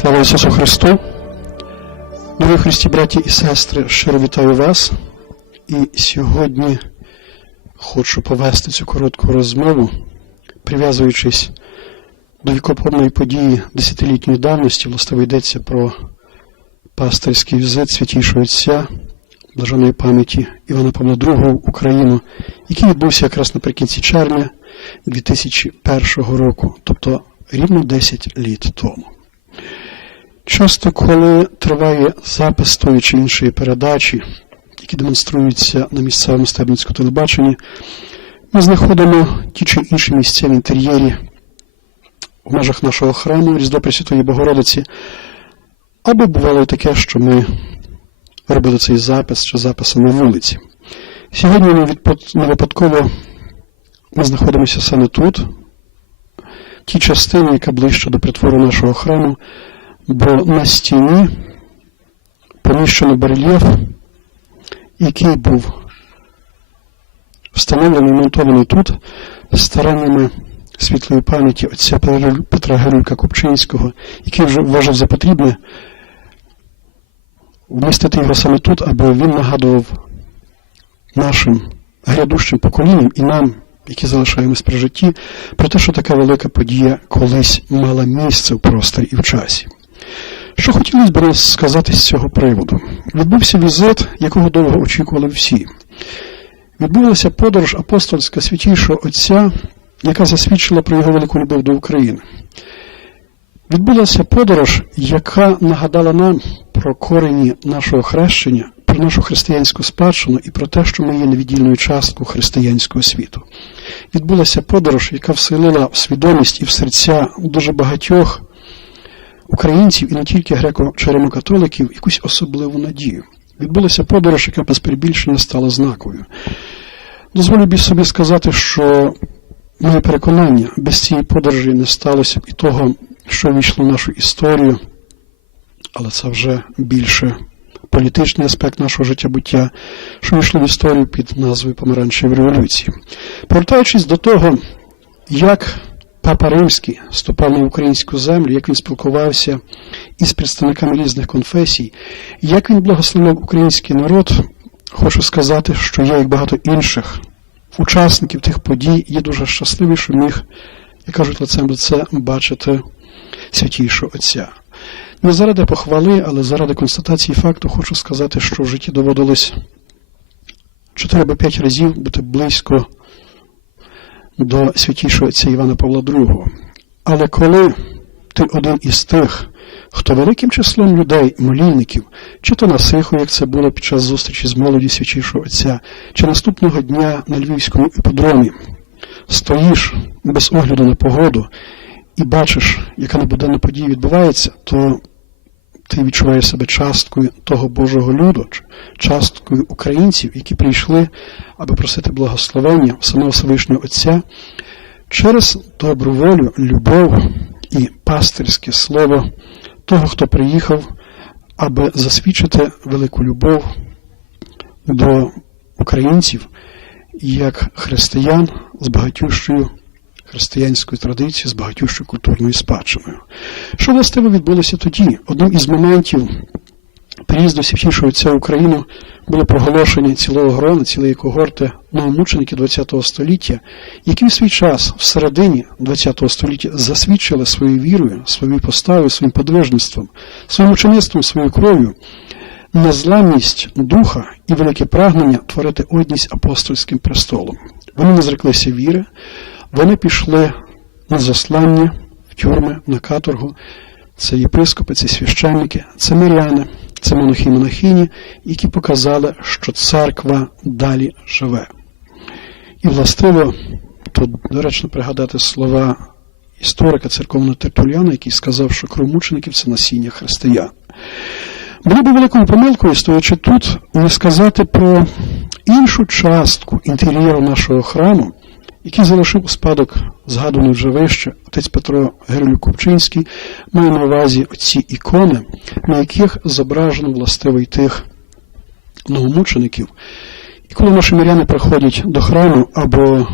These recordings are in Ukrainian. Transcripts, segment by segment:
Слава Ісусу Христу! Дорогі Христі, браті і сестри, щиро вітаю вас. І сьогодні хочу повести цю коротку розмову, прив'язуючись до вікопомної події десятилітньої давності, властиво йдеться про пастирський візит святішого Отця, блаженої пам'яті Івана Павла II в Україну, який відбувся якраз наприкінці червня 2001 року, тобто рівно 10 літ тому. Часто, коли триває запис тої чи іншої передачі, які демонструються на місцевому стебницькому телебаченні, ми знаходимо ті чи інші місця в інтер'єрі в межах нашого храму Різдва Пресвятої Богородиці, або бувало таке, що ми робили цей запис чи записи на вулиці. Сьогодні не не випадково ми знаходимося саме тут, в тій частині, яка ближче до притвору нашого храму, бо на стіні поміщено барельєф, який був встановлений, монтований тут стараннями світлої пам'яті отця Петра- Герулька Купчинського, який вже вважав за потрібне вмістити його саме тут, аби він нагадував нашим грядущим поколінням і нам, які залишаємось при житті, про те, що така велика подія колись мала місце в просторі і в часі. Що хотілося б нас сказати з цього приводу? Відбувся візит, якого довго очікували всі. Відбулася подорож апостольська святійшого Отця, яка засвідчила про його велику любов до України. Відбулася подорож, яка нагадала нам про корені нашого хрещення, про нашу християнську спадщину і про те, що ми є невіддільною часткою християнського світу. Відбулася подорож, яка вселила в свідомість і в серця дуже багатьох українців і не тільки греко-черемокатоликів якусь особливу надію. Відбулася подорож, яка без перебільшення стала знаковою. Дозволю б собі сказати, що моє переконання без цієї подорожі не сталося б і того, що війшло в нашу історію, але це вже більше політичний аспект нашого життя буття, що війшло в історію під назвою Помаранчевої революції. Повертаючись до того, як Папа Римський ступав на українську землю, як він спілкувався із представниками різних конфесій, як він благословив український народ, хочу сказати, що я, як багато інших учасників тих подій, є дуже щасливий, що міг, як кажуть, лицем до це бачити святійшого Отця. Не заради похвали, але заради констатації факту хочу сказати, що в житті доводилось 4 або 5 разів бути близько до святішого отця Івана Павла II. Але коли ти один із тих, хто великим числом людей, молільників, чи то на сиху, як це було під час зустрічі з молоді святішого отця, чи наступного дня на Львівському іпподромі, стоїш без огляду на погоду і бачиш, яка небуденна подія відбувається, то ти відчуваєш себе часткою того Божого люду, часткою українців, які прийшли, аби просити благословення самого Всевишнього Отця через добру волю, любов і пастирське слово того, хто приїхав, аби засвідчити велику любов до українців як християн з багатющою християнською традицією, з багатющою культурною спадщиною. Що властиво відбулося тоді? Одним із моментів приїзду святішого отця в Україну було проголошення цілого грона, цілої когорти новомучеників ХХ століття, які в свій час в середині ХХ століття засвідчили своєю вірою, своєю поставою, своїм подвижництвом, своїм учеництвом, своєю кров'ю незламність духа і велике прагнення творити одність апостольським престолом. Вони не зреклися віри, вони пішли на заслання в тюрми, на каторгу. Це єпископи, це священники, це миряни, це монахи монахині, які показали, що церква далі живе. І властиво тут доречно пригадати слова історика церковного Тертуляна, який сказав, що кров це насіння християн. Було б великою помилкою, стоячи тут, не сказати про іншу частку інтер'єру нашого храму, який залишив у спадок згаданий вже вище отець Петро Герилюк Купчинський, має на увазі оці ікони, на яких зображено властивий тих новомучеників. І коли наші миряни приходять до храму або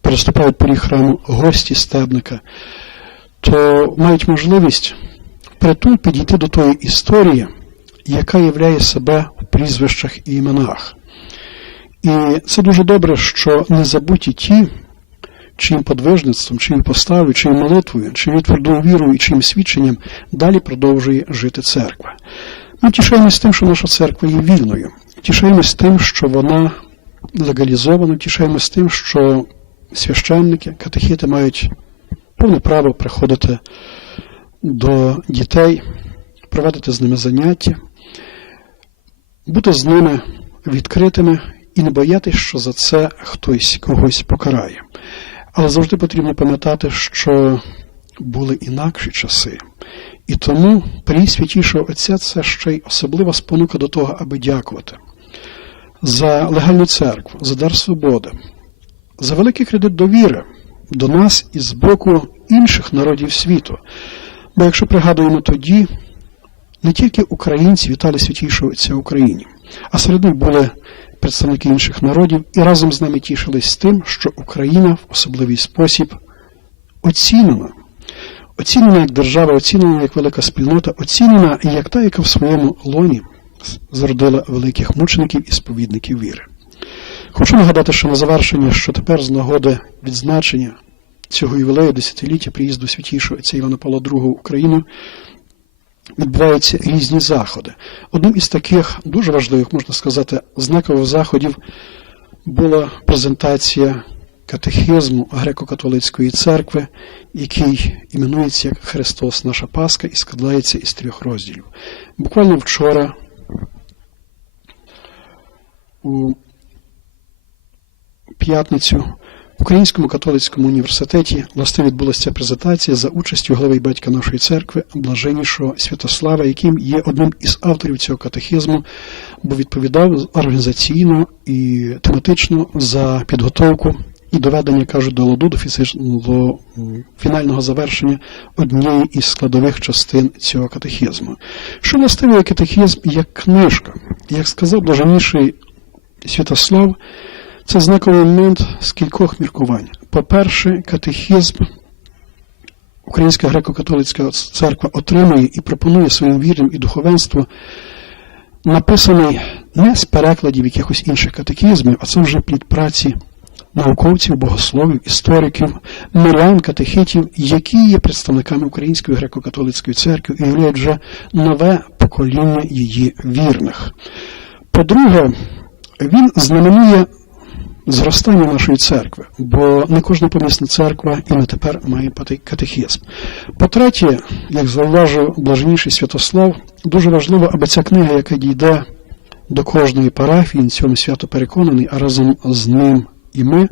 переступають поріг храму гості стебника, то мають можливість впритул підійти до тої історії, яка являє себе в прізвищах і іменах. І це дуже добре, що не забуті ті, чиїм подвижництвом, чиїм поставою, чиїм молитвою, чиїм твердою вірою і чиїм свідченням далі продовжує жити церква. Ми тішаємось тим, що наша церква є вільною. Тішаємось тим, що вона легалізована, тішаємось тим, що священники, катехіти мають повне право приходити до дітей, проводити з ними заняття, бути з ними відкритими і не боятися, що за це хтось когось покарає. Але завжди потрібно пам'ятати, що були інакші часи. І тому при святішого Отця це ще й особлива спонука до того, аби дякувати за легальну церкву, за дар свободи, за великий кредит довіри до нас і з боку інших народів світу. Бо якщо пригадуємо тоді, не тільки українці вітали святішого Отця Україні, а серед них були представники інших народів і разом з нами тішились тим, що Україна в особливий спосіб оцінена. Оцінена як держава, оцінена як велика спільнота, оцінена як та, яка в своєму лоні зародила великих мучеників і сповідників віри. Хочу нагадати, що на завершення, що тепер з нагоди відзначення цього ювілею десятиліття приїзду святішого отця Івана Павла II в Україну відбуваються різні заходи. Одним із таких дуже важливих, можна сказати, знакових заходів була презентація катехизму греко-католицької церкви, який іменується як Христос наша Пасха і складається із трьох розділів. Буквально вчора у п'ятницю Українському католицькому університеті власне відбулася презентація за участю голови батька нашої церкви, блаженнішого Святослава, яким є одним із авторів цього катехизму, бо відповідав організаційно і тематично за підготовку і доведення, кажуть, до ладу до, до фінального завершення однієї із складових частин цього катехизму. Що властиво катехизм як книжка, як сказав блаженніший Святослав, це знаковий момент з кількох міркувань. По-перше, катехізм Українська греко-католицька церква отримує і пропонує своїм вірним і духовенству, написаний не з перекладів якихось інших катехізмів, а це вже плід праці науковців, богословів, істориків, мирян, катехитів, які є представниками Української греко-католицької церкви і являють вже нове покоління її вірних. По-друге, він знаменує зростання нашої церкви, бо не кожна помісна церква і не тепер має катехізм. По-третє, як зауважив блаженніший Святослав, дуже важливо, аби ця книга, яка дійде до кожної парафії, він цьому свято переконаний, а разом з ним і ми,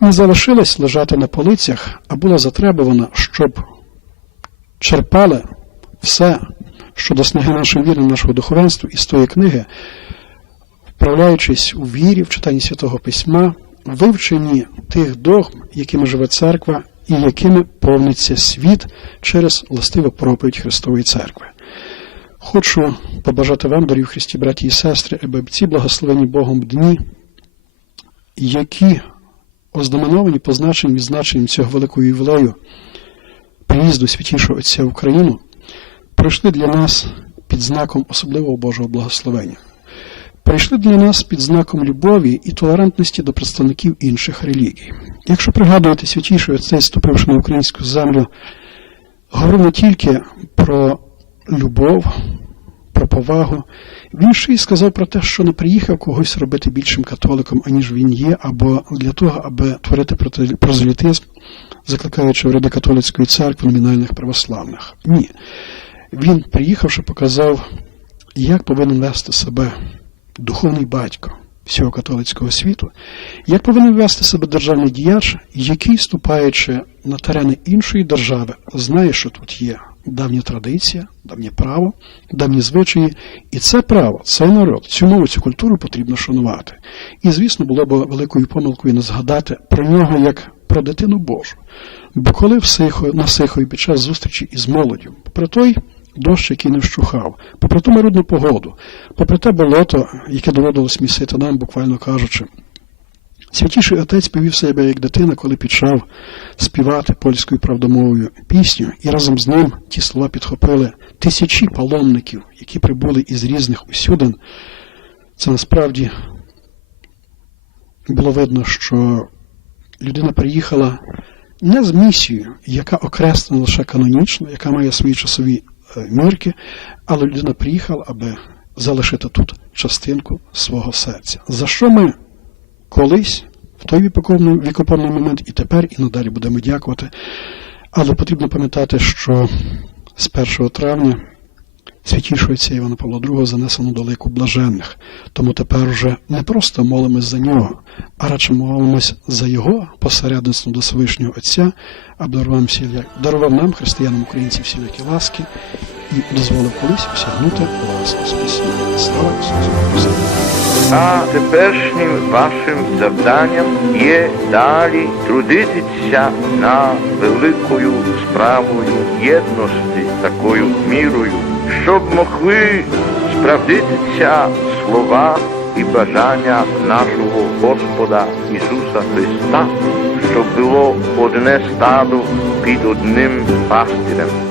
не залишилась лежати на полицях, а була затребувана, щоб черпали все, що до снаги нашим вірним, нашого духовенства із тої книги, вправляючись у вірі, в читанні Святого Письма, вивченні тих догм, якими живе церква, і якими повниться світ через властиву проповідь Христової Церкви. Хочу побажати вам, дорів Христі, браті і сестри, аби ці благословені Богом дні, які ознаменовані позначенням відзначенням цього великого ювілею, приїзду святішого Отця в Україну, пройшли для нас під знаком особливого Божого благословення прийшли для нас під знаком любові і толерантності до представників інших релігій. Якщо пригадуєте святіший отець, ступивши на українську землю, говорив не тільки про любов, про повагу, він ще й сказав про те, що не приїхав когось робити більшим католиком, аніж він є, або для того, аби творити прозелітизм, закликаючи в ряди католицької церкви номінальних православних. Ні. Він, приїхавши, показав, як повинен вести себе духовний батько всього католицького світу, як повинен вести себе державний діяч, який, ступаючи на терени іншої держави, знає, що тут є давня традиція, давнє право, давні звичаї, і це право, цей народ, цю мову, цю культуру потрібно шанувати. І, звісно, було б великою помилкою не згадати про нього як про дитину Божу. Бо коли в Сихо, на Сихові під час зустрічі із молоддю, про той дощ, який не вщухав, попри ту марудну погоду, попри те болото, яке доводилось місити нам, буквально кажучи, Святіший отець повів себе як дитина, коли почав співати польською правдомовою пісню, і разом з ним ті слова підхопили тисячі паломників, які прибули із різних усюдин. Це насправді було видно, що людина приїхала не з місією, яка окреслена лише канонічно, яка має свої часові мірки, але людина приїхала, аби залишити тут частинку свого серця. За що ми колись, в той вікопомний момент, і тепер, і надалі будемо дякувати. Але потрібно пам'ятати, що з 1 травня святішого отця Івана Павла II занесено до лику блаженних. Тому тепер вже не просто молимось за нього, а радше молимось за його посередництво до Всевишнього Отця, аби дарував, всіля... дарував нам, християнам українців, всілякі ласки і дозволив колись осягнути власне спасіння. Слава Ісусу Христу! А теперішнім вашим завданням є далі трудитися на великою справою єдності, такою мірою, щоб могли справдитися слова і бажання нашого Господа Ісуса Христа, щоб було одне стадо під одним пастирем.